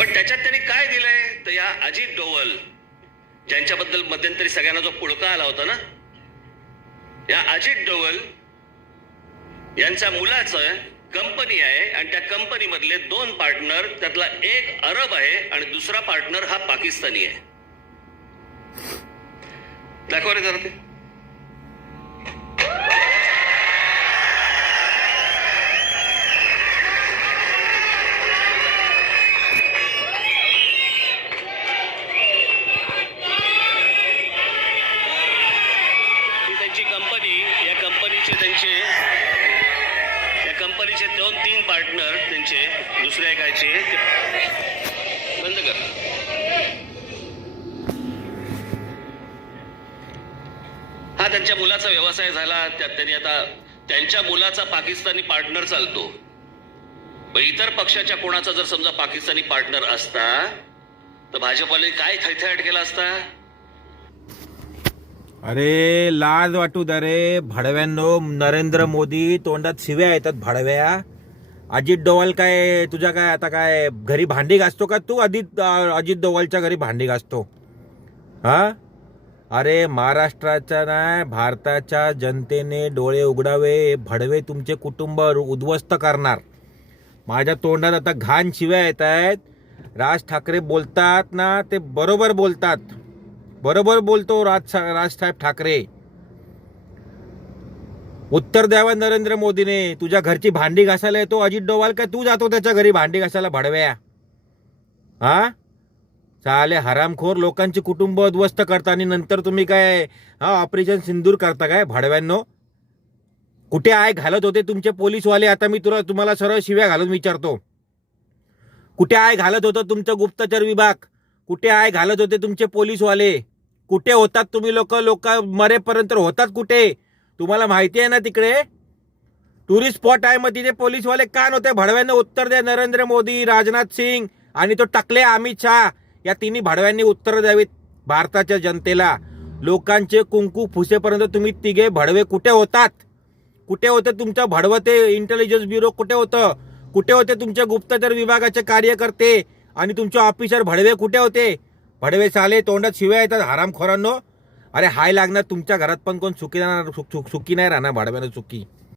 पण त्याच्यात त्यांनी काय दिलंय तर या अजित डोवल ज्यांच्याबद्दल मध्यंतरी सगळ्यांना जो पुळका आला होता ना, या अजित डोवल यांच्या मुलाचं कंपनी आहे आणि त्या कंपनी मधले 2 पार्टनर, त्यातला एक अरब आहे आणि दुसरा पार्टनर हा पाकिस्तानी आहे. दाखवा रे जरा ते. त्यांची कंपनी, या कंपनीचे 2-3 पार्टनर त्यांचे दुसऱ्या एकाचे बंद कर. हा त्यांच्या मुलाचा व्यवसाय झाला. त्यात त्यांनी आता त्यांच्या मुलाचा पाकिस्तानी पार्टनर चालतो. इतर पक्षाच्या कोणाचा जर समजा पाकिस्तानी पार्टनर असता तर भाजपने काय थैथयाट केला असता. अरे लाज वाटू दे रे भडव्यांनो. नरेंद्र मोदी तोंडात शिव्या येतात भडव्या. अजित डोवाल काय तुझ्या काय आता काय घरी भांडी घासतो का तू? अजित डोवालच्या घरी भांडी घासतो हा? अरे महाराष्ट्राच्या नाही भारताच्या जनतेने डोळे उघडावे. भडवे तुमचे कुटुंब उद्ध्वस्त करणार. माझ्या तोंडात आता घाण शिव्या येत आहेत. राज ठाकरे बोलतात ना ते बरोबर बोलतात. बरोबर बोलतो राजसाहेब ठाकरे. उत्तर द्यावा नरेंद्र मोदीने. तुझ्या घरची भांडी घासायला येतो अजित डोवाल काय तू जातो त्याच्या घरी भांडी घासायला भडव्या हा? चाले हरामखोर लोकांची कुटुंब उद्ध्वस्त करता आणि नंतर तुम्ही काय हा ऑपरेशन सिंदूर करता काय भडव्यांनो? कुठे आय घालत होते तुमचे पोलीसवाले? आता मी तुम्हाला सरळ शिव्या घालून विचारतो. कुठे आय घालत होतं तुमचं गुप्तचर विभाग? कुठे आय घालत होते तुमचे पोलीसवाले? कुठे होतात तुम्ही लोक मरेपर्यंत होतात कुठे? तुम्हाला माहिती आहे ना तिकडे टुरिस्ट स्पॉट आहे. मग तिथे पोलीसवाले का नव्हते? भडव्यांना उत्तर द्या. नरेंद्र मोदी, राजनाथ सिंग आणि तो टकले अमित शहा या तिन्ही भडव्यांनी उत्तर द्यावीत भारताच्या जनतेला. लोकांचे कुंकू फुसेपर्यंत तुम्ही तिघे भडवे कुठे होतात? कुठे होते तुमचं भडवं ते इंटेलिजन्स ब्युरो? कुठे होतं? कुठे होते तुमच्या गुप्तचर विभागाचे कार्यकर्ते आणि तुमचे ऑफिसर भडवे कुठे होते? भडवे साले तोंडात शिव्या येतात हरामखोरांनो. अरे हाय लागणार तुमच्या घरात पण कोण सुखी नाही राहणार भडव्यानं सुखी.